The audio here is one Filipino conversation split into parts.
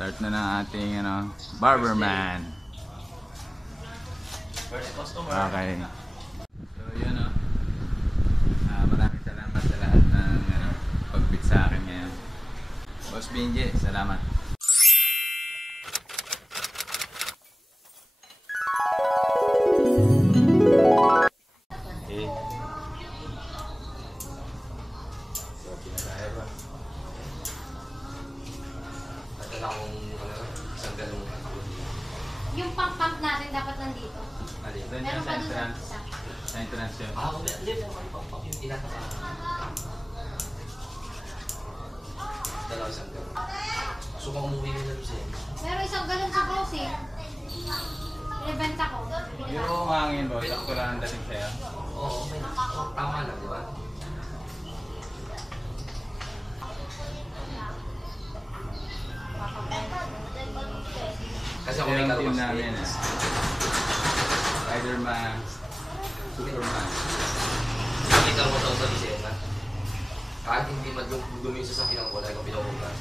Start na ng ating barberman. First customer. Okay. So yun maraming salamat sa lahat ng pag-fit sa akin ngayon. Boss Benji, salamat. Okay. So pinataya ba? Natala akong isang galong. Yung pump natin dapat nandito. Alin? Meron pa dun sa isa. Sa entrance yun. Hindi mo pang yung tinataka. Dalawa isang galong. So kung umuwi nila doon siya. Meron isang galon sa closing. Binibenta ko. Yung hangin boss, sakto lang ang dating sa'yo. Oo, tama lang, di ba? Kasi ako may team karwas namin din. Spider-Man, Superman. May karwas ako sa Vicena. Kahit hindi madumi sa sakinan ko, dahil ko pinahugas.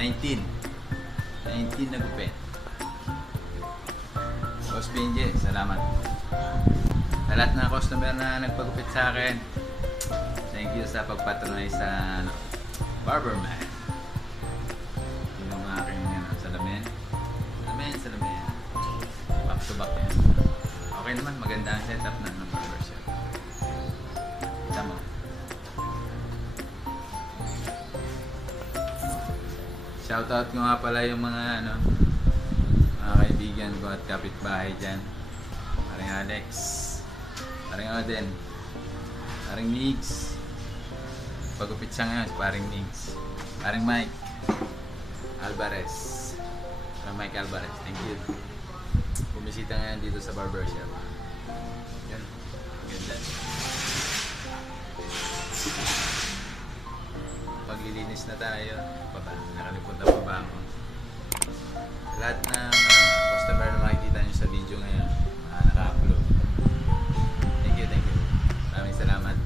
19. 19 na gupit. Boss Benji, salamat. Sa lahat ng customer na nagpagupit sa akin, thank you sa pagpatronize sa Barberman. Yung aking salamin. Salamin. Back to back yan. Okay naman, maganda ang setup ng barbershop. Kita mo. Shoutout ko nga pala yung mga mga kaibigan ko at kapitbahay dyan. Paring Alex, paring Oden, paring Migs. Pagupit siya ngayon, paring Migs. Paring Mike Alvarez. Paring Mike Alvarez, thank you. Bumisita ngayon dito sa barbershop. Yan, ganda. Paglilinis na tayo. Nakalipunta pa ba ako? Lahat ng customer na makikita nyo sa video ngayon, naka-upload. Thank you. Maraming salamat.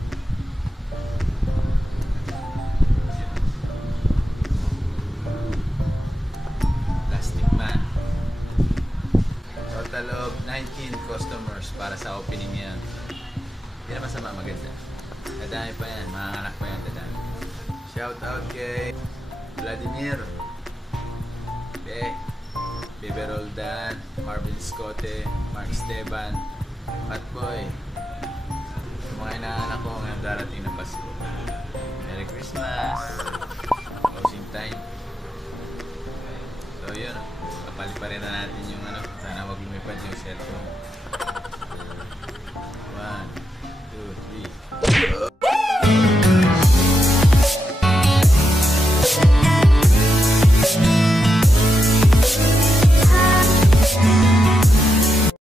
Plastic man. Total of 19 customers para sa opening yan. Hindi na masama, maganda. Dadami pa yan, mga anak pa yan, dadami. Shout out kay Vladimir, Bebe Roldan, Marvin Scote, Mark Esteban, Patboy. Yung mga inaanak ko ngayon darating na Pasko. Merry Christmas! Closing time. So yun, kapaliparin na natin yung sana wag lumipad yung cellphone.